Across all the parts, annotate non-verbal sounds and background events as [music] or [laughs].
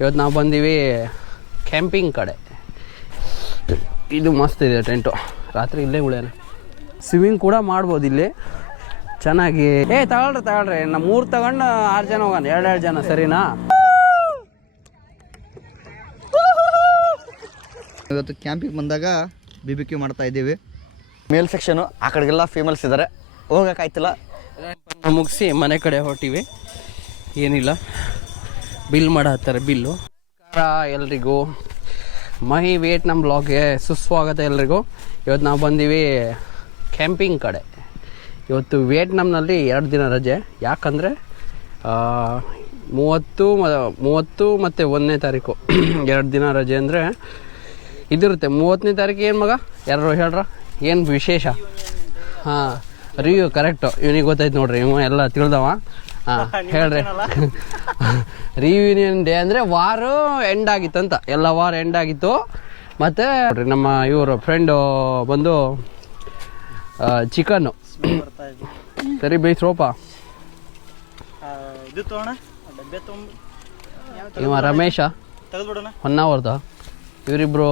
ಇವತ್ತು ನಾವು ಬಂದೀವಿ ಕ್ಯಾಂಪಿಂಗ್ ಕಡೆ. ಇದು ಮಸ್ತ್ ಇದೆ ಟೆಂಟು ರಾತ್ರಿ ಇಲ್ಲೇ ಉಳ್ಯಾನ ಸ್ವಿಮ್ಮಿಂಗ್ ಕೂಡ ಮಾಡ್ಬೋದು ಇಲ್ಲಿ. ಚೆನ್ನಾಗಿ. ಏ ತಗೊಳ್ರಿ ತಗೊಳ್ರಿ. ನಮ್ಮ ಮೂರು ತಗೊಂಡು ಆರು ಜನ ಹೋಗೋಣ. ಎರಡು ಎರಡು ಜನ ಸರಿನಾ? ಇವತ್ತು ಕ್ಯಾಂಪಿಗೆ ಬಂದಾಗ ಬಿ ಬಿ ಕ್ಯೂ ಮಾಡ್ತಾ ಇದ್ದೀವಿ. ಮೇಲ್ ಸೆಕ್ಷನು ಆ ಕಡೆಗೆಲ್ಲ ಫೀಮೇಲ್ಸ್ ಇದ್ದಾರೆ ಹೋಗೋಕ್ಕಾಯ್ತಿಲ್ಲ ಮುಗಿಸಿ ಮನೆ ಕಡೆ ಹೊರಟಿವಿ. ಏನಿಲ್ಲ. ಬಿಲ್ ಮಾಡತ್ತಾರೆ, ಬಿಲ್ಲು. ಎಲ್ರಿಗೂ. ವೇಟ್ ನಮ್ಮ ಬ್ಲಾಗ್ಗೆ ಸುಸ್ವಾಗತ ಎಲ್ರಿಗೂ. ಇವತ್ತು ನಾವು ಬಂದೀವಿ ಕ್ಯಾಂಪಿಂಗ್ ಕಡೆ. ಇವತ್ತು ವಿಯೆಟ್ನಾಮ್ನಲ್ಲಿ ಎರಡು ದಿನ ರಜೆ. ಯಾಕಂದರೆ ಮೂವತ್ತು ಮ- ಮೂವತ್ತು ಮತ್ತು ಒಂದನೇ ತಾರೀಕು. [clears throat] ಎರಡು ದಿನ ರಜೆ ಅಂದರೆ ಇದಿರುತ್ತೆ. ಮೂವತ್ತನೇ ತಾರೀಕು ಏನು ಮಗ? ಯಾರು ಹೇಳ್ರ? ಏನು ವಿಶೇಷ? ಹಾಂ, ರಿವ್ಯೂ ಕರೆಕ್ಟು. ಇವನಿಗೆ ಗೊತ್ತಾಯ್ತು ನೋಡ್ರಿ ಇವ ಎಲ್ಲ ತಿಳ್ದವ. [laughs] ಹೇಳ್ರಿ. ರಿಯೂನಿಯನ್ ಡೇ [laughs] ಅಂದ್ರೆ ವಾರ ಎಂಡ್ ಆಗಿತ್ತಂತ. ಎಲ್ಲ ವಾರ ಎಂಡ್ ಆಗಿತ್ತು. ಮತ್ತು ನಮ್ಮ ಇವರು ಫ್ರೆಂಡು ಬಂದು ಚಿಕನ್ನು ಸರಿ ಬೇಯಿಸ್ರೋಪ ಇವ ರಮೇಶ. ಹೊನ್ನಾವರ್ದ. ಇವರಿಬ್ಬರು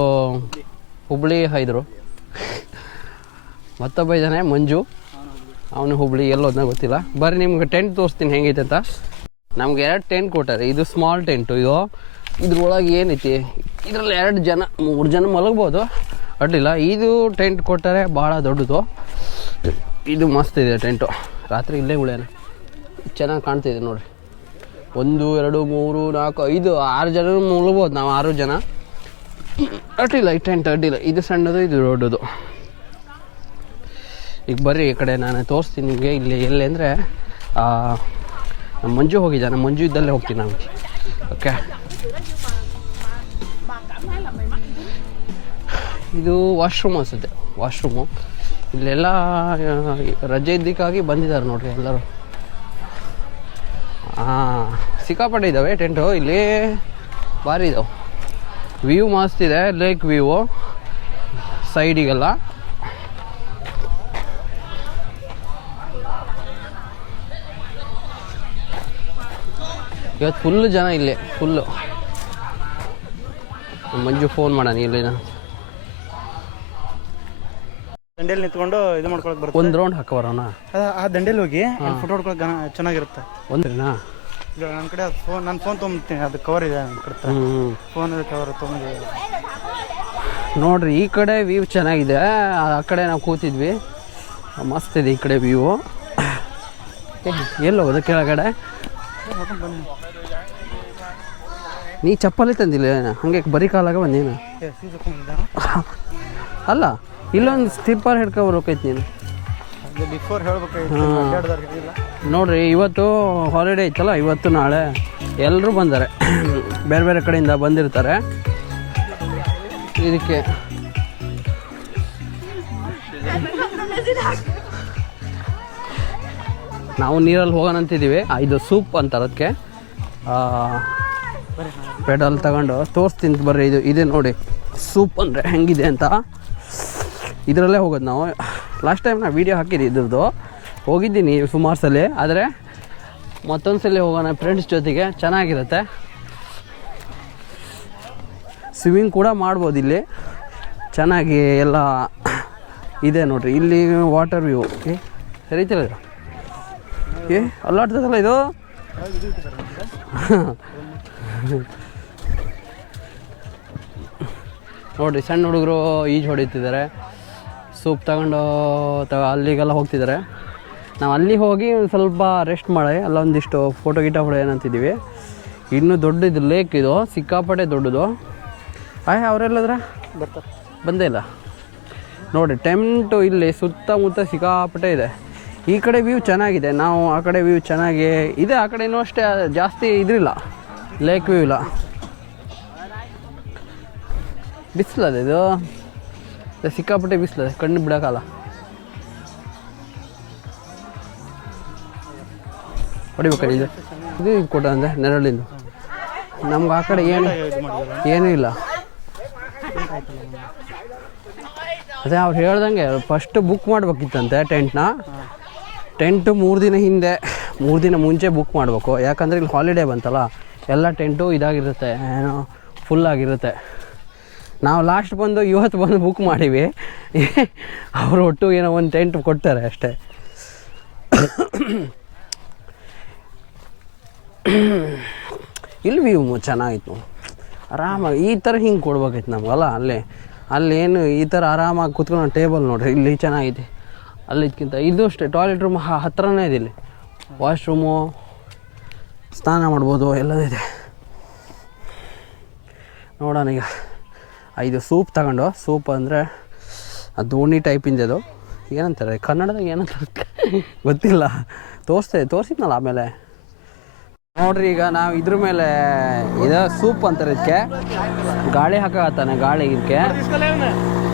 ಹುಬ್ಳಿ ಹೈದರು. ಮತ್ತೊಬ್ಬ ಇದ್ದಾನೆ ಮಂಜು. ಅವನು ಹುಬ್ಳಿ ಎಲ್ಲೋದ್ನ ಗೊತ್ತಿಲ್ಲ. ಬರ್ರಿ ನಿಮ್ಗೆ ಟೆಂಟ್ ತೋರಿಸ್ತೀನಿ ಹೆಂಗೈತೆ ಅಂತ. ನಮ್ಗೆ ಎರಡು ಟೆಂಟ್ ಕೊಟ್ಟಾರೆ. ಇದು ಸ್ಮಾಲ್ ಟೆಂಟು ಇದು. ಇದ್ರೊಳಗೆ ಏನೈತಿ? ಇದರಲ್ಲಿ ಎರಡು ಜನ, ಮೂರು ಜನ ಮಲಗ್ಬೋದು. ಅಡ್ಡಿಲ್ಲ. ಇದು ಟೆಂಟ್ ಕೊಟ್ಟರೆ ಭಾಳ ದೊಡ್ಡದು. ಇದು ಮಸ್ತ್ ಇದೆ ಟೆಂಟು ರಾತ್ರಿ ಇಲ್ಲೇ ಉಳ್ಯಾನ ಚೆನ್ನಾಗಿ ಕಾಣ್ತಿದೆ ನೋಡಿ ಒಂದು, ಎರಡು, ಮೂರು, ನಾಲ್ಕು, ಐದು, ಆರು ಜನ ಮಲಗ್ಬೋದು ನಾವು, ಆರು ಜನ. ಅಡ್ಡಿಲ್ಲ, ಈ ಟೆಂಟ್ ಅಡ್ಡಿಲ್ಲ. ಇದು ಸಣ್ಣದು, ಇದು ದೊಡ್ಡದು. ಈಗ ಬರ್ರಿ ಈ ಕಡೆ ನಾನು ತೋರಿಸ್ತೀನಿ ನಿಮಗೆ. ಇಲ್ಲಿ ಎಲ್ಲಿ ಅಂದರೆ ಮಂಜು ಹೋಗಿದ್ದಾನೆ. ಮಂಜು ಇದ್ದಲ್ಲೇ ಹೋಗ್ತೀನಿ ನಾನು. ಓಕೆ ಇದು ವಾಶ್ರೂಮ್ ಅನಿಸುತ್ತೆ. ವಾಶ್ರೂಮು ಇಲ್ಲೆಲ್ಲ ರಜೆ ಇದ್ದಕ್ಕಾಗಿ ಬಂದಿದ್ದಾರೆ ನೋಡ್ರಿ ಎಲ್ಲರೂ. ಹಾಂ ಸಿಕ್ಕಾಪಟ್ಟೆ ಇದ್ದಾವೆ ಟೆಂಟು. ಇಲ್ಲಿ ಭಾರಿ ಇದಾವೆ. ವ್ಯೂ ಮಸ್ತ್ ಇದೆ ಲೇಕ್ ವ್ಯೂ ಸೈಡಿಗೆಲ್ಲ ಇವತ್ತು ಫುಲ್ ಜನ ಇಲ್ಲೇ ಫುಲ್ಲು ಮಂಜು ಫೋನ್ ಮಾಡೋಣ ಇಲ್ಲಿನ ದಂಡೇಲಿ ನಿಂತ್ಕೊಂಡು ಇದು ಮಾಡ್ಕೊಳಕ್ ಬರುತ್ತೆ. ಒಂದು ರೌಂಡ್ ಹಾಕ ಬರೋಣ ಆ ದಂಡೇಲಿ ಹೋಗಿ ಫೋಟೋ ಹೊಡ್ಕೊಳಕ್ ಗನ ಚೆನ್ನಾಗಿರುತ್ತೆ. ಒಂದ್ರಿನಾ ಇದು ನನ್ನ ಕಡೆ ಫೋನ್ ನನ್ನ ಫೋನ್ ತೊಗೊಂಬತ್ತೀನಿ ಅದು ಕವರ್ ಇದೆ ನನ್ನ ಕಡೆ ಹ್ಞೂ ಫೋನ್ ಕವರ್ ತೊಗೊಂಡಿದೆ ನೋಡ್ರಿ ಈ ಕಡೆ ವ್ಯೂ ಚೆನ್ನಾಗಿದೆ. ಆ ಕಡೆ ನಾವು ಕೂತಿದ್ವಿ. ಮಸ್ತ್ ಇದೆ ಈ ಕಡೆ ವ್ಯೂ ಎಲ್ಲಿ ಹೋಗೋದು ಕೆಳಗಡೆ? ನೀ ಚಪ್ಪಲಿ ತಂದಿಲ್ಲ ಹಂಗೆ ಬರೀ ಕಾಲಾಗ ಬಂದೇನು? ಅಲ್ಲ, ಇಲ್ಲೊಂದು ಸ್ಲಿಪ್ಪರ್ ಹಿಡ್ಕೊಬರ್ಬೇಕೈತಿ ನೀನು. ಅದು ಬಿಫೋರ್ ನೋಡ್ರಿ, ಇವತ್ತು ಹಾಲಿಡೇ ಐತಲ್ಲ, ಇವತ್ತು ನಾಳೆ ಎಲ್ಲರೂ ಬಂದಾರೆ. ಬೇರೆ ಬೇರೆ ಕಡೆಯಿಂದ ಬಂದಿರ್ತಾರೆ. ಇದಕ್ಕೆ ನಾವು ನೀರಲ್ಲಿ ಹೋಗೋಣ ಅಂತಿದ್ದೀವಿ ಇದು ಸೂಪ್ ಅಂತಾರೆ ಅದಕ್ಕೆ ಪೆಡಲ್ ತಗೊಂಡು ತೋರಿಸ್ತೀನಿ ಬರ್ರಿ, ಇದು ಇದೆ ನೋಡಿ. ಸೂಪ್ ಅಂದರೆ ಹೆಂಗಿದೆ ಅಂತ. ಇದರಲ್ಲೇ ಹೋಗೋದು ನಾವು. ಲಾಸ್ಟ್ ಟೈಮ್ ನಾ ವೀಡಿಯೋ ಹಾಕಿದ್ದೆ ಇದ್ರದ್ದು. ಹೋಗಿದ್ದೀನಿ ಸುಮಾರು ಸಲ ಆದರೆ ಮತ್ತೊಂದು ಸಲ ಹೋಗೋಣ ಫ್ರೆಂಡ್ಸ್ ಜೊತೆಗೆ. ಚೆನ್ನಾಗಿರುತ್ತೆ. ಸ್ವಿಮ್ಮಿಂಗ್ ಕೂಡ ಮಾಡ್ಬೋದು ಇಲ್ಲಿ. ಚೆನ್ನಾಗಿ ಎಲ್ಲ ಇದೆ ನೋಡ್ರಿ. ಇಲ್ಲಿ ವಾಟರ್ ವ್ಯೂ ಏ ಇದು? ಏ, ಅಲ್ಲಾಡ್ತದಲ್ಲ ಇದು? [laughs] ನೋಡ್ರಿ ಸಣ್ಣ ಹುಡುಗರು ಈಜು ಹೊಡಿತಿದ್ದಾರೆ. ಸೂಪ್ ತಗೊಂಡು ತ ಅಲ್ಲಿಗೆಲ್ಲ ಹೋಗ್ತಿದ್ದಾರೆ. ನಾವು ಅಲ್ಲಿ ಹೋಗಿ ಒಂದು ಸ್ವಲ್ಪ ರೆಸ್ಟ್ ಮಾಡಿ ಅಲ್ಲ ಒಂದಿಷ್ಟು ಫೋಟೋ ಗೀಟ ಹೊಡೆಯೋಣಂತಿದ್ದೀವಿ ಇನ್ನೂ ದೊಡ್ಡದು ಲೇಕ್ ಇದು ಸಿಕ್ಕಾಪಟ್ಟೆ ದೊಡ್ಡದು. ಆಯ್ ಅವರೆಲ್ಲದ್ರ? ಬರ್ತಾರೆ. ಬಂದೇ ಇಲ್ಲ. ನೋಡಿ ಟೆಂಟು ಇಲ್ಲಿ ಸುತ್ತಮುತ್ತ ಸಿಕ್ಕಾಪಟ್ಟೆ ಇದೆ. ಈ ಕಡೆ ವ್ಯೂ ಚೆನ್ನಾಗಿದೆ. ನಾವು ಆ ಕಡೆ ವ್ಯೂ ಚೆನ್ನಾಗಿ ಇದೆ. ಆ ಕಡೆಯೂ ಅಷ್ಟೇ ಜಾಸ್ತಿ ಇದ್ರಿಲ್ಲ. ಲೇಕ್ ವ್ಯೂ ಇಲ್ಲ ಬಿಸಿಲದೆ ಇದು ಸಿಕ್ಕಾಪಟ್ಟೆ ಬಿಸಿಲದೆ ಕಣ್ಣು ಬಿಡೋಕ್ಕಲ್ಲ ಹೊಡಿಬೇಕಾರೆ ಇದು ಇದು ಕೊಟ್ಟ ಅಂದರೆ ನೆರಳಿಂದು ನಮ್ಗೆ ಆ ಕಡೆ ಏನು ಏನೂ ಇಲ್ಲ ಅದೇ ಅವ್ರು ಹೇಳ್ದಂಗೆ ಫಸ್ಟ್ ಬುಕ್ ಮಾಡ್ಬೇಕಿತ್ತಂತೆ ಟೆಂಟ್ನ ಟೆಂಟು ಮೂರು ದಿನ ಹಿಂದೆ, ಮೂರು ದಿನ ಮುಂಚೆ ಬುಕ್ ಮಾಡಬೇಕು. ಯಾಕಂದರೆ ಇಲ್ಲಿ ಹಾಲಿಡೇ ಬಂತಲ್ಲ. ಎಲ್ಲ ಟೆಂಟು ಇದಾಗಿರುತ್ತೆ, ಏನೋ ಫುಲ್ ಆಗಿರುತ್ತೆ. ನಾವು ಲಾಸ್ಟ್ ಬಂದು ಇವತ್ತು ಬಂದು ಬುಕ್ ಮಾಡೀವಿ. ಅವರು ಒಟ್ಟು ಏನೋ ಒಂದು ಟೆಂಟ್ ಕೊಡ್ತಾರೆ ಅಷ್ಟೇ. ಇಲ್ಲಿ ವ್ಯೂ ಚೆನ್ನಾಗಿತ್ತು. ಆರಾಮಾಗಿ, ಈ ಥರ ಹಿಂಗೆ ಕೊಡ್ಬೇಕಾಯ್ತು ನಮಗಲ್ಲ ಅಲ್ಲಿ ಅಲ್ಲೇನು ಈ ಥರ ಆರಾಮಾಗಿ ಕೂತ್ಕೊಂಡು ಟೇಬಲ್ ನೋಡಿರಿ, ಇಲ್ಲಿ ಚೆನ್ನಾಗಿದೆ. ಅಲ್ಲಿದ್ಕಿಂತ ಇದು ಅಷ್ಟೇ ಟಾಯ್ಲೆಟ್ ರೂಮ್ ಹತ್ರನೇ ಇದೆ ಇಲ್ಲಿ. ವಾಶ್ರೂಮು ಸ್ನಾನ ಮಾಡ್ಬೋದು ಎಲ್ಲದಿದೆ ನೋಡೋಣ ಈಗ. ಐದು ಇದು ಸೂಪ್ ತಗೊಂಡು, ಸೂಪ್ ಅಂದರೆ ಅದು ದೋಣಿ ಟೈಪಿಂದ ಅದು. ಏನಂತಾರೆ, ಕನ್ನಡದಾಗ ಏನಂತಾರೆ? ಗೊತ್ತಿಲ್ಲ. ತೋರಿಸ್ತೇ, ತೋರಿಸಿದ್ನಲ್ಲ ಆಮೇಲೆ. ನೋಡ್ರಿ ಈಗ ನಾವು ಇದ್ರ ಮೇಲೆ ಇದು ಸೂಪ್ ಅಂತಾರೆ ಇದಕ್ಕೆ ಗಾಳಿ ಹಾಕಾಗತ್ತಾನೆ ಗಾಳಿ ಇದಕ್ಕೆ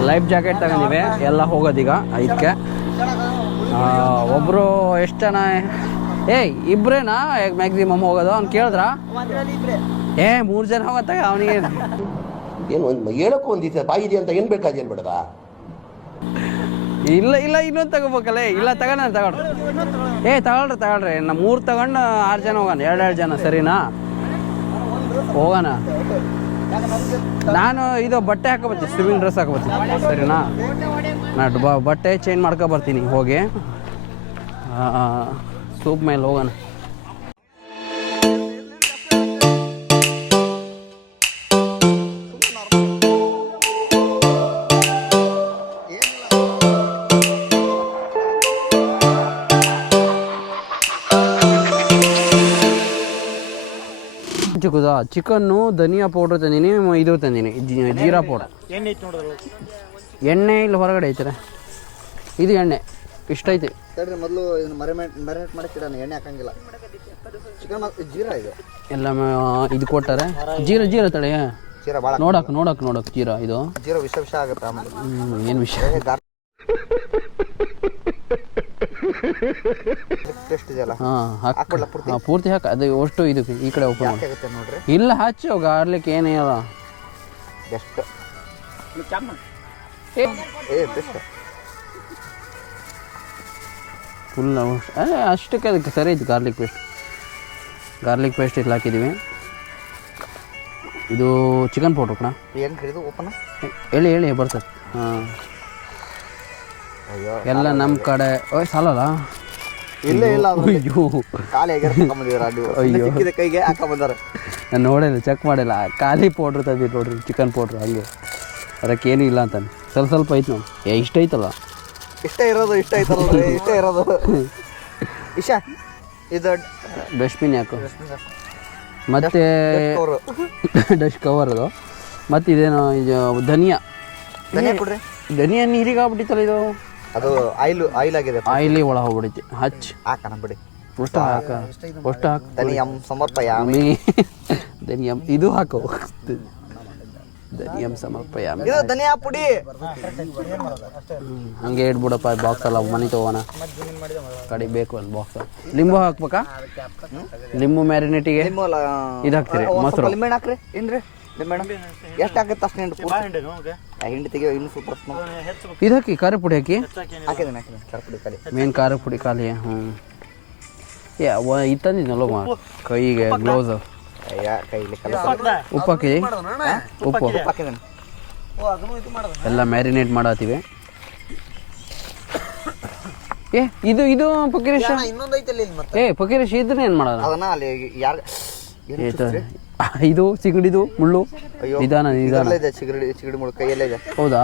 ಲೈಫ್ ಜಾಕೆಟ್ ತಗೊಂಡಿವೆ, ಎಲ್ಲ ಹೋಗೋದೀಗ ಇದಕ್ಕೆ ಒಬ್ಬರು ಎಷ್ಟು ಜನ ಏಯ್ ಇಬ್ರೇನಾ? ಮ್ಯಾಕ್ಸಿಮಮ್ ಹೋಗೋದು? ಅವ್ನು ಕೇಳಿದ್ರ? ಏ ಮೂರು ಜನ ಹೋಗತ್ತಾಗ ಅವನಿಗೆ? [laughs] ಏನು ಒಂದು ಹೇಳೋಕ್ಕೂ ಒಂದು ಬಾಯಿ ಇದೆ ಅಂತ ಏನು ಬೇಕಾದೇನು ಬೇಡವಾ ಇಲ್ಲ ಇಲ್ಲ ಇನ್ನೊಂದು ತಗೋಬೇಕಲ್ಲ. ಇಲ್ಲ ತಗೊಂಡ ತಗೊಳ್ರಿ ಏ ತಗೊಳ್ರಿ ತಗೊಳ್ರಿ. ನಮ್ಮ ಮೂರು ತಗೊಂಡು ಆರು ಜನ ಹೋಗೋಣ. ಎರಡೆರಡು ಜನ ಸರಿನಾ? ಹೋಗೋಣ. ನಾನು ಇದು ಬಟ್ಟೆ ಹಾಕೋಬರ್ತೀನಿ ಸ್ವಿಮ್ಮಿಂಗ್ ಡ್ರೆಸ್ ಹಾಕೋಬರ್ತೀನಿ ಸರಿನಾ? ನಾನು ಬಟ್ಟೆ ಚೇಂಜ್ ಮಾಡ್ಕೊಬರ್ತೀನಿ ಹೋಗಿ. ಸೂಪ್ ಮೇಲೆ ಹೋಗೋಣ ಚಿಕ್ಕದ ಚಿಕನ್ನು ಧನಿಯಾ ಪೌಡ್ರ್ ತಂದೀನಿ ಇದು ತಂದೀನಿ ಜೀರಾ ಪೌಡರ್. ಎಣ್ಣೆ ಇಲ್ಲಿ ಹೊರಗಡೆ ಐತೆ ಇದು ಎಣ್ಣೆ. ಇಷ್ಟೈತಿ ತಡ್ರಿ ಮೊದಲು ಇದನ್ನ ಮರಿನೇಟ್ ಮರಿನೇಟ್ ಮಾಡಕ್ಕೆ ಇಡೋಣ ಎಣ್ಣೆ ಹಾಕಂಗಿಲ್ಲ. ಚಿಕನ್ ಜೀರಾ ಇದು. ಎಲ್ಲ ಮ- ಇದು ಕೊಟ್ಟಾರೆ. ಜೀರಾ ಜೀರಾ ತಡೆ. ಜೀರಾ ಭಾಳ ನೋಡಕ್ ನೋಡಕ್ ನೋಡಕ್ ಜೀರಾ ಇದು. ಜೀರಾ ವಿಷ ವಿಷ ಆಗುತ್ತೆ? ಆಮೇಲೆ ಏನು ವಿಷಯ ಟೇಸ್ಟ್ ಇದೆಯಲ್ಲ? ಹಾಂ ಹಾಕ್. ಹಾಕ್ಬಿಡ್ಲಾ ಪೂರ್ತಿ? ಹಾಂ ಪೂರ್ತಿ ಹಾಕ. ಅದು ಅಷ್ಟು ಇದು ಈ ಕಡೆ ಓಪನ್ ಮಾಡಿ. ಆಗುತ್ತೆ ನೋಡ್ರಿ? ಇಲ್ಲ ಹಚ್ಚು ಗಾರ್ಲಿಕ್ ಏನಿಲ್ಲ ಬೆಸ್ಟ್ ಏ ಬೆಸ್ಟ್ ಫುಲ್ ಅಷ್ಟಕ್ಕೆ ಅದಕ್ಕೆ ಸರಿ ಇತ್ತು ಗಾರ್ಲಿಕ್ ಪೇಸ್ಟ್ ಗಾರ್ಲಿಕ್ ಪೇಸ್ಟ್ ಇಲ್ಲಿ ಹಾಕಿದ್ದೀವಿ ಇದು ಚಿಕನ್ ಪೌಡ್ರ್ ಕಣ ಏನು ಓಪನ್ ಹೇಳಿ ಹೇಳಿ ಬರ್ತದೆ ಹಾಂ. ಎಲ್ಲ ನಮ್ಮ ಕಡೆ ಓಯ್ ಸಾಲಲ್ಲ? ಇಲ್ಲ ಇಲ್ಲ ಅಯ್ಯೋ. ನೀವು? ಅಯ್ಯೋ. ಕೈಗೆ ಹಾಕೊಂಬಂದಾರ ನಾನು ನೋಡಿಲ್ಲ ಚೆಕ್ ಮಾಡಿಲ್ಲ. ಖಾಲಿ ಪೌಡ್ರ್ ತಂದಿದ್ದು ನೋಡ್ರಿ ಚಿಕನ್ ಪೌಡ್ರ್ ಹಂಗೆ. ಅದಕ್ಕೆ ಏನೂ ಇಲ್ಲ ಅಂತಾನೆ. ಸ್ವಲ್ಪ ಸ್ವಲ್ಪ ಐತೆ ನೋಡಿ. ಏ ಇಷ್ಟ ಐತಲ್ಲ. ಇಷ್ಟ ಇರೋದು ಇಷ್ಟ ಐತಲ್ಲ ಇಷ್ಟ ಇರೋದು. ಇಶಾ ಇದು ಡಸ್ಟ್ಬಿನ್ ಯಾಕು? ಮತ್ತೆ ಡಸ್ಟ್ ಕವರ್ ಅದು. ಮತ್ತೆ ಇದೇನು ಇದು ಧನಿಯಾ. ಧನಿಯಾ ಕೊಡ್ರಿ. ಧನಿಯಾ ನೀರಿಗೆ ಆಗ್ಬಿಟ್ಟಿತ್ತಲ್ಲ ಇದು? ಅದು ಆಯಿಲ್ ಆಯಿಲ್ ಆಗಿದೆ ಆಯಿಲಿ ಒಳ ಹೋಗ್ಬಿಡೈತಿ ಹಚ್. ಹಾಕಣ ಬಿಡಿ. ಅಷ್ಟು ಹಾಕ. ಅಷ್ಟು ಹಾಕು. ಧನಿಯಂ ಸಮರ್ಪಯಾಮಿ. ಧನಿಯಂ. ಇದು ಹಾಕು. ಧನಿಯಂ ಸಮರ್ಪಯಾಮಿ ಇದು ಧನಿಯಾ ಪುಡಿ. ಹಂಗೆ ಇಡ್ಬಿಡಪ್ಪ ಬಾಕ್ಸ್ ಅಲ್ಲ ಮನೆ ತಗೋಣ. ಕಡಿ ಬೇಕು ಒಂದು ಬಾಕ್ಸ್ ಲಿಂಬು ಹಾಕ್ಬೇಕಾ? ಲಿಂಬು ಮ್ಯಾರಿನೇಟಿಗೆ ಇದು ಹಾಕ್ತೀರಿ, ಮೊಸರು. ಲಿಂಬೆಣ್ಣು ಹಾಕ್ರಿ. ಏನ್ರಿ? ಲಿಂಬೆಣ್ಣು ಎಷ್ಟು ಆಗುತ್ತೆ ಅಷ್ಟು ಹಿಂಡಿ ಪೂರ ಹಿಂಡಿ ತೆಗಿಯೋ ಇನ್ನು ಸೂಪರ್ ಇದು ಹಾಕಿ ಖಾರ ಪುಡಿ ಹಾಕಿ? ಹಾಕಿದ್ದೀನಿ ಹಾಕಿದ್ದೀನಿ ಖಾರ ಪುಡಿ ಖಾಲಿ. ಮೇನ್ ಖಾರ ಪುಡಿ ಖಾಲಿ ಹ್ಞೂ ಏ ಇತ್ತಂದಿದ್ನಲ್ಲ ಇದು ತಂದಿದ್ನಲ್ಲ ಕೈಗೆ ಗ್ಲೌಸ್ ಕೈಲಿ ಉಪ್ಪು ಹಾಕಿದಿ ಉಪ್ಪು ಎಲ್ಲ ಮ್ಯಾರಿನೇಟ್ ಮಾಡತ್ತೀವಿ ಏ ಇದು ಇದು ಪಕೀರೇಶ್ ಇನ್ನೊಂದು ಐತಲ್ಲ ಇಲ್ಲಿ ಮತ್ತೆ? ಏ ಪಕೀರೇಶ್ ಇದನ್ನ ಏನು ಮಾಡೋಣ? ಅದನ್ನ ಅಲ್ಲಿ ಯಾರು ಇದು ಸಿಗಡಿದು ಮುಳ್ಳು. ಇದಾನ ನಿಧಾನ ನಿಧಾನ. ಇದರಲ್ಲೇ ಇದೆ ಚಿಗಡಿ ಚಿಗಡಿ ಮುಳು ಕೈಯಲ್ಲೇ ಇದೆ. ಹೌದಾ?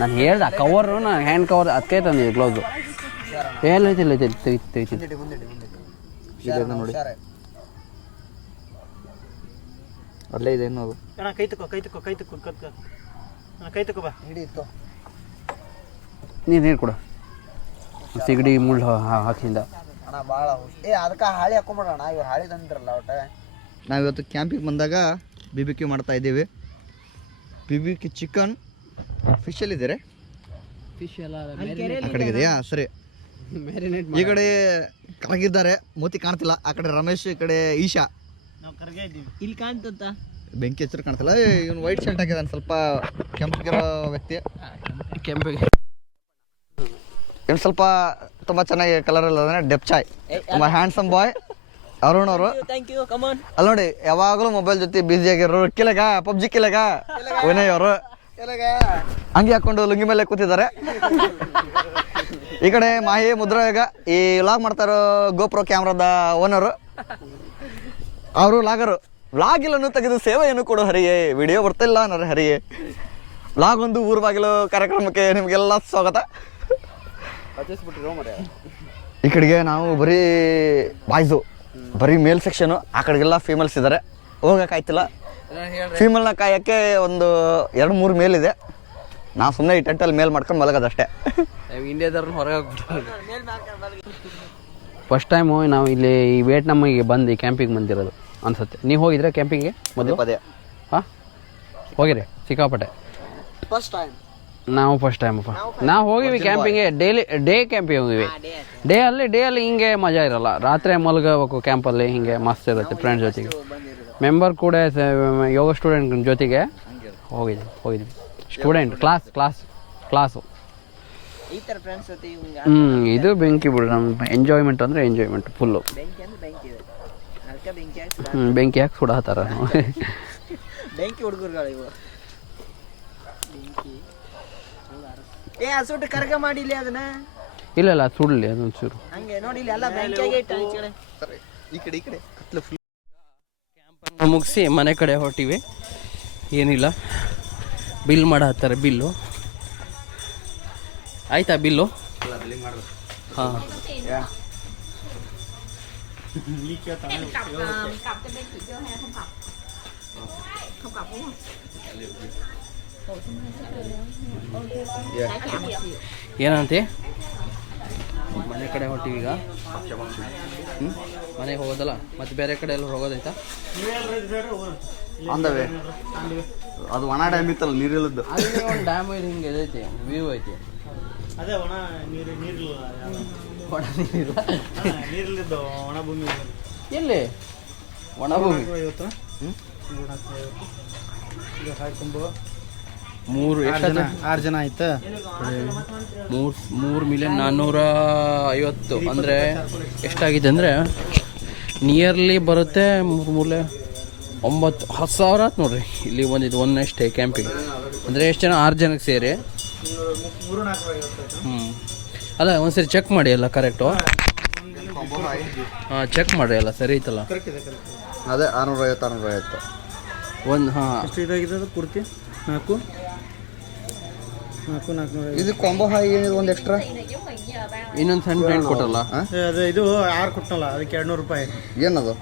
ನಾನು ಹೇಳ್ದೆ ಕವರ್ ನಾನು ಹ್ಯಾಂಡ್ ಕವರ್ ಅದಕ್ಕೆ ತಂದಿದ್ದೆ ಗ್ಲೌಸು ಎಲ್ಲ ಇಲ್ಲ ಐತಿ ತೆಗಿತಿ ತೆಗಿತಿ ಇದೆ ನೋಡಿ. ಅಲ್ಲೇ ಇದೆ ಅನ್ನೋದು ಅದು. ಅಣ್ಣ ಕೈ ತಕೋ ಕೈ ತಕೋ ಕೈ ತಕೋ ಕತ್ ಅಣ್ಣ ಕೈ ತಕೋ ಬಾ. ಹಿಡಿಯಿತ್ತು ನೀರು ನೀರು ಕೊಡು. ಸಿಗಡಿ ಮುಳ್ಳು ಹಾಕಿಂದ. ಅಣ್ಣ ಭಾಳ ಏ ಅದಕ್ಕೆ ಹಾಳಿ ಹಾಕೊಂಬಿಡೋಣ ಇವ್ರು ಹಾಳಿ ತಂದಿರಲ್ಲ ಒಟ್ಟ. ನಾವಿವತ್ತು ಕ್ಯಾಂಪಿಗೆ ಬಂದಾಗ ಬಿ ಬಿ ಕ್ಯೂ ಮಾಡ್ತಾ ಇದ್ದೀವಿ. ಬಿ ಬಿ ಕ್ಯೂ ಚಿಕನ್ ಫಿಶಲ್ಲಿ ಇದ್ದಾರೆ? ಫಿಶ್ ಎಲ್ಲ ಆ ಕಡೆ ಇದೆಯಾ? ಸರಿ. ಮ್ಯಾರಿನೇಟ್ ಈ ಕಡೆ ಕೆಳಗಿದ್ದಾರೆ ಮೋತಿ ಕಾಣ್ತಿಲ್ಲ. ಆ ಕಡೆ ರಮೇಶ್ ಈ ಕಡೆ ಈಶಾ. ನಾವು ಕರ್ಗೆ ಇದ್ದೀವಿ. ಇಲ್ಲಿ ಕಾಣ್ತಂತ? ಬೆಂಕಿ ಹಚ್ಚರು ಕಾಣ್ತಲ್ಲ. ಇವನು ವೈಟ್ ಶರ್ಟ್ ಹಾಕಿದಾನೆ ಸ್ವಲ್ಪ ಕೆಂಪಗಿರೋ ವ್ಯಕ್ತಿ. ಕೆಂಪಿಗೆ. ಇವ್ನು ಸ್ವಲ್ಪ ತುಂಬ ಚೆನ್ನಾಗಿ ಕಲರ್ ಅದಾನೆ ಡೆಪ್ ಚಾಯ್ ತುಂಬ ಹ್ಯಾಂಡ್ಸಮ್ ಬಾಯ್ ಅರುಣ್ ಅವರು. ಅಲ್ಲಿ ನೋಡಿ ಯಾವಾಗಲೂ ಮೊಬೈಲ್ ಜೊತೆ ಬ್ಯುಸಿ ಆಗಿರೋರು ಕಿಲಗ ಪಬ್ಜಿ ಕಿಲಗ ವಿನಯ್ ಅವರು. ಅಂಗಿ ಹಾಕೊಂಡು ಲುಂಗಿ ಮೇಲೆ ಕೂತಿದ್ದಾರೆ. ಈ ಕಡೆ ಮಾಹಿ ಮುದ್ರಾಗ ಈ ಲಾಗ್ ಮಾಡ್ತಾರೋ ಗೋಪ್ರೋ ಕ್ಯಾಮ್ರಾದ ಓನರು ಅವರು ಲಾಗರು. ಲಾಗಿಲನ್ನು ತೆಗೆದು ಸೇವೆಯನ್ನು ಕೊಡು ಹರಿಯೇ. ವಿಡಿಯೋ ಬರ್ತಿಲ್ಲ ಅನ್ನೋರು ಹರಿಯೇ. ಲಾಗ್ ಒಂದು ಊರ್ ಬಾಗಿಲು ಕಾರ್ಯಕ್ರಮಕ್ಕೆ ನಿಮಗೆಲ್ಲ ಸ್ವಾಗತ. ಈ ಕಡೆಗೆ ನಾವು ಬರೀ ಬಾಯ್ಸು ಬರೀ ಮೇಲ್ ಸೆಕ್ಷನು ಆ ಕಡೆಗೆಲ್ಲ ಫೀಮೇಲ್ಸ್ ಇದ್ದಾರೆ ಹೋಗೋಕ್ಕಾಯ್ತಿಲ್ಲ ಫೀಮೇಲ್ನ ಕಾಯಕ್ಕೆ ಒಂದು ಎರಡು ಮೂರು ಮೇಲ್ ಇದೆ. ನಾವು ಸುಮ್ಮನೆ ಈ ಟೆಂಟಲ್ಲಿ ಮೇಲ್ ಮಾಡ್ಕೊಂಡು ಮಲಗೋದಷ್ಟೇ. ಇಂಡಿಯಾದವ್ರನ್ನ ಹೊರಗೆ ಫಸ್ಟ್ ಟೈಮು ನಾವು ಇಲ್ಲಿ ಈ ವಿಯೆಟ್ನಾಮಿಗೆ ಬಂದು ಈ ಕ್ಯಾಂಪಿಗೆ ಬಂದಿರೋದು. ಅನ್ಸುತ್ತೆ. ನೀವು ಹೋಗಿದ್ರೆ ಕ್ಯಾಂಪಿಂಗ್ಗೆ ಮೊದಲು? ಪದೇ ಹಾಂ? ಹೋಗಿರಿ ಸಿಕ್ಕಾಪಟ್ಟೆ. ಫಸ್ಟ್ ಟೈಮ್ ನಾವು ಫಸ್ಟ್ ಟೈಮಪ್ಪ ನಾವು ಹೋಗಿವಿ ಕ್ಯಾಂಪಿಂಗ್ಗೆ ಡೈಲಿ ಡೇ ಕ್ಯಾಂಪಿಂಗ್ ಹೋಗಿವಿ. ಡೇ ಅಲ್ಲಿ ಡೇ ಅಲ್ಲಿ ಹಿಂಗೆ ಮಜಾ ಇರಲ್ಲ. ರಾತ್ರಿ ಮಲಗಬೇಕು ಕ್ಯಾಂಪಲ್ಲಿ ಹಿಂಗೆ ಮಸ್ತ್ ಇರುತ್ತೆ ಫ್ರೆಂಡ್ಸ್ ಜೊತೆಗೆ. ಮೆಂಬರ್ ಕೂಡ ಯೋಗ ಸ್ಟೂಡೆಂಟ್ ಜೊತೆಗೆ ಹೋಗಿದ್ವಿ ಹೋಗಿದ್ವಿ ಸ್ಟೂಡೆಂಟ್ ಕ್ಲಾಸ್ ಕ್ಲಾಸ್ ಕ್ಲಾಸು ಹ್ಞೂ ಇದು ಬೆಂಕಿ ಬಿಡು ನಮ್ಮ ಎಂಜಾಯ್ಮೆಂಟ್ ಅಂದರೆ ಎಂಜಾಯ್ಮೆಂಟ್ ಫುಲ್ಲು ಬೆಂಕಿ ಅಂದ್ರೆ ಬೆಂಕಿ ಇದೆ ಅದಕ್ಕೆ ಬೆಂಕಿ ಹಾಕಿ ಹ್ಞೂ ಬೆಂಕಿ ಹಾಕಿ ಸುಡಾತಾರ ಬೆಂಕಿ ಹುಡುಗರುಗಳು ಇವು ಬೆಂಕಿ. ಏ ಹಸುಟ್ಟು ಕರ್ಗ ಮಾಡಿಲಿ ಅದನ್ನ. ಇಲ್ಲ ಇಲ್ಲ ಸುಡಲಿ ಅದೊಂದು ಚೂರು ಹಂಗೆ ನೋಡಿ ಇಲ್ಲಿ ಎಲ್ಲ ಬೆಂಕಿಯಾಗೆ ಇಟ್ಟ ಈ ಕಡೆ. ಈ ಕಡೆ ಈ ಕಡೆ. ಕತ್ಲು full. ಮುಗಿಸಿ ಮನೆ ಕಡೆ ಹೊರಟಿವಿ. ಏನಿಲ್ಲ. ಬಿಲ್ ಮಾಡತ್ತಾರೆ ಬಿಲ್ಲು. ಆಯ್ತಾ ಬಿಲ್ಲು? ಹಾಂ. ಏನಂತೆ ಮನೆ ಕಡೆ ಹೊಟ್ಟಿವಿ ಈಗ ಹ್ಞೂ ಮನೆಗೆ ಹೋಗೋದಲ್ಲ ಮತ್ತೆ ಬೇರೆ ಕಡೆ ಎಲ್ಲ ಹೋಗೋದೈತಾ ಆನ್ ದ ವೇ ಅದು ಒಣ ಡ್ಯಾಮ್ ಇತ್ತಲ್ಲ ನೀರಿಲ್ಲದ್ದು ಅಲ್ಲಿ ಒಂದು ಡ್ಯಾಮ್ ಐತಿ ಹಿಂಗೆ ಐತಿ ವ್ಯೂ ಐತಿ ಅದೇ ಒಣ ನೀರು ನೀರಿಲ್ಲ ಒಣ ನೀರಿಲ್ಲ ನೀರಿಲ್ಲಿದ್ದು ಒಣ ಭೂಮಿ ಎಲ್ಲಿ? ಒಣ ಭೂಮಿ. ಇವತ್ತು ಈಗ ಹಾಕೊಂಬು ಮೂರು ಎಷ್ಟು ಜನ ಆರು ಜನ ಆಯ್ತಾ? ಮೂರು ಮೂರು ಮಿಲಿಯನ್ ನಾನ್ನೂರ ಐವತ್ತು. ಅಂದರೆ ಎಷ್ಟಾಗಿದೆ ಅಂದರೆ ನಿಯರ್ಲಿ ಬರುತ್ತೆ ಮೂರು ಮೂಲೆ ಒಂಬತ್ತು ಹತ್ತು ಸಾವಿರ ಆಯ್ತು ನೋಡ್ರಿ. ಇಲ್ಲಿ ಬಂದಿದ್ದು ಒನ್ ಸ್ಟೇ ಕ್ಯಾಂಪಿಂಗ್ ಅಂದರೆ ಎಷ್ಟು ಜನ? ಆರು ಜನಕ್ಕೆ ಸೇರಿ. ಹ್ಞೂ ಅಲ್ಲ ಒಂದ್ಸರಿ ಚೆಕ್ ಮಾಡಿ ಎಲ್ಲ ಕರೆಕ್ಟು ಹಾಂ ಚೆಕ್ ಮಾಡಿ ಎಲ್ಲ ಸರಿ ಐತಲ್ಲ? ಇದೆ ಕರೆಕ್ಟ್ ಅದೇ ಆರ್ನೂರ ಐವತ್ತು ಆರ್ನೂರ ಐವತ್ತು ಒಂದು ಹಾಂ. ಇದಾಗಿದೆ ಅದು ಪೂರ್ತಿ ನಾಲ್ಕು? ನಾಲ್ಕು ನಾಲ್ಕುನೂರ ಇದು ಕಾಂಬೋ ಹಾಯಿ ಏನಿದೆ ಒಂದು ಎಕ್ಸ್ಟ್ರಾ ಇನ್ನೊಂದು ಸಣ್ಣ ಪ್ಯಾಂಟ್ ಕೊಟ್ಟಲ್ಲ? ಅದೇ ಇದು ಆರು ಕೊಟ್ಟನಲ್ಲ ಅದಕ್ಕೆ ಎರಡು ನೂರು ರೂಪಾಯಿ. ಏನದು?